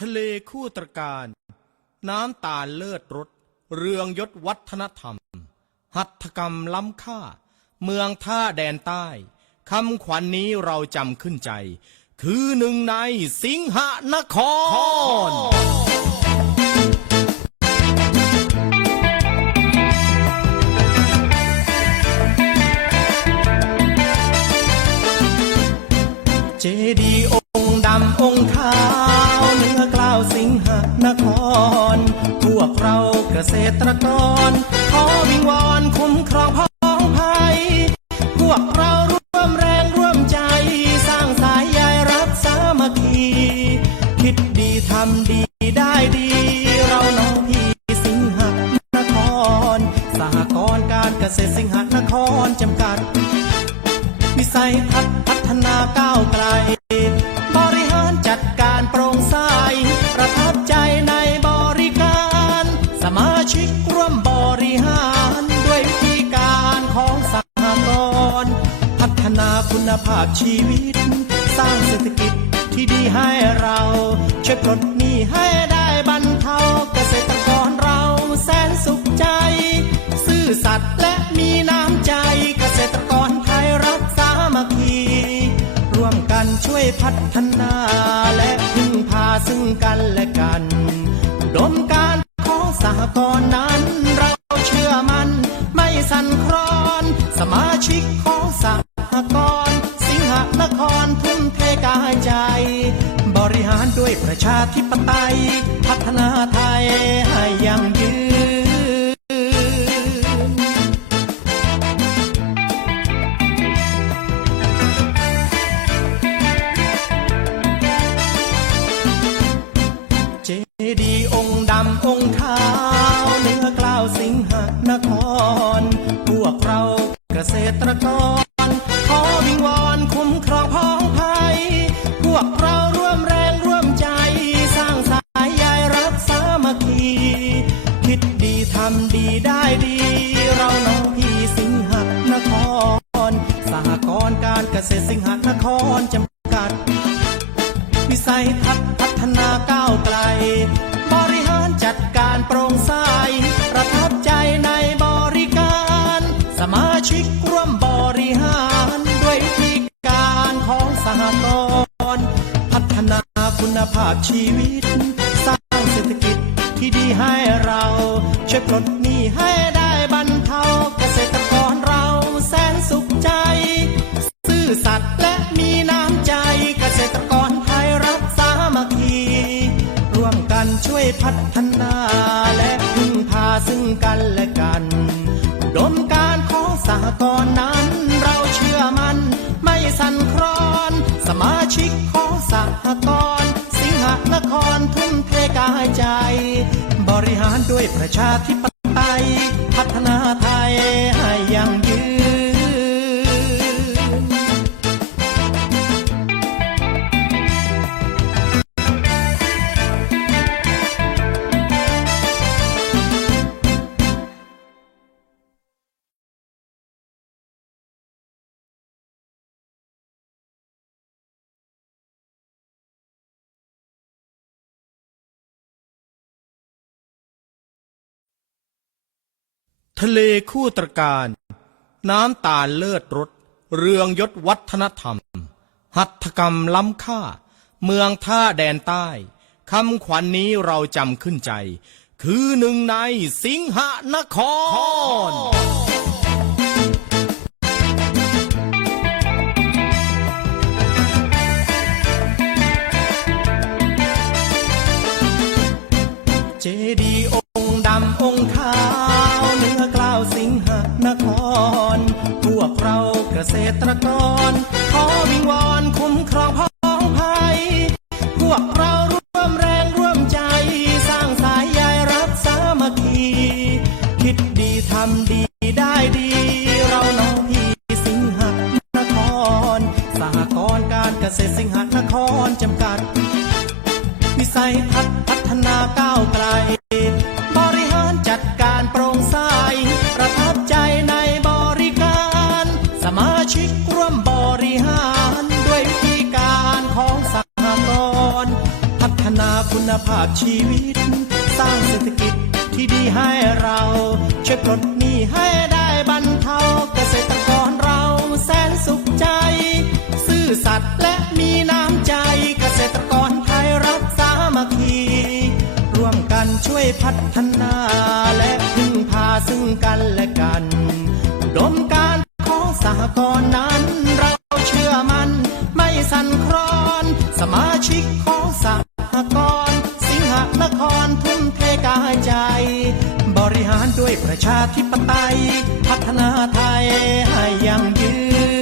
ทะเลคู่ตรการ น้ำตาลเลิศรสเรืองยศวัฒนธรรม หัตถกรรมล้ำค่า เมืองท่าแดนใต้คำขวัญนนี้เราจำขึ้นใจ คือหนึ่งในสิงหนคร ณภาพชีวิต สร้างเศรษฐกิจที่ดีให้เราช่วยปลดหนี้ให้ได้บรรเทาเกษตรกรเราแสนสุขใจ ซื่อสัตย์และมีน้ำใจเกษตรกรไทยรักสามัคคีร่วมกันช่วยพัฒนาและพึ่งพาซึ่งกันและ ธิปไตย พัฒนาไทยให้ยั่งยืนเจดีองค์ดำองค์ขาวเนื้อกล่าวสิงหนคร พวกเราเกษตรกร ทำดีได้ดี เราน้องพี่สิงหนคร สหกรณ์การเกษตรสิงหนครจำกัด วิสัยทัศน์พัฒนาก้าวไกล บริหารจัดการโปร่งใสประทับใจในบริการ สมาชิกร่วมบริหารด้วยวิธีการของสหกรณ์พัฒนาคุณภาพชีวิต ลดหนี้ให้ได้บรรเทาเกษตรกรเราแสนสุขใจ ซื่อสัตย์และมีน้ำใจเกษตรกรไทยรักสามัคคี ร่วมกันช่วยพัฒนาและพึ่งพาซึ่งกันและกันดมการของสหกรณ์นั้นเราเชื่อมันไม่สั่นคลอน สมาชิกของสหกรณ์สิงหนครทุ่มเทกายใจ บริหารด้วยประชาธิปไตยพัฒนา ทะเลคู่ตรการ น้ำตาลเลิศรสเรืองยศวัฒนธรรม หัตถกรรมล้ำค่า เมืองท่าแดนใต้คำขวัญนนี้เราจำขึ้นใจ คือหนึ่งในสิงหนคร พวกเราเกษตรกร ขอวิงวอนคุ้มครองพ้องภัย พวกเราร่วมแรงร่วมใจ สร้างสายใยรักสามัคคี คิดดีทำดีได้ดี เราน้องพี่สิงหนคร สหกรณ์การเกษตรสิงหนครจำกัด วิสัยทัศน์พัฒนาก้าวไกล หารด้วยวิธีการของสหกรณ์พัฒนาคุณาพชีวิต สร้างเศรษฐกิจที่ดีให้เราช่วยปลดหนี้ให้ได้บรรเทาเกษตรกรเราแสนสุขใจ ซื่อสัตย์และมีน้ำใจเกษตรกรไทยรักสามัคคีร่วมกันช่วยพัฒนาและพึ่งพาซึ่งกันและกันดมการของสหกรณ์นั้น เราเชื่อมันไม่สั่นคลอน สมาชิกของสห ด้วยประชาธิปไตย พัฒนาไทยให้ยั่งยืน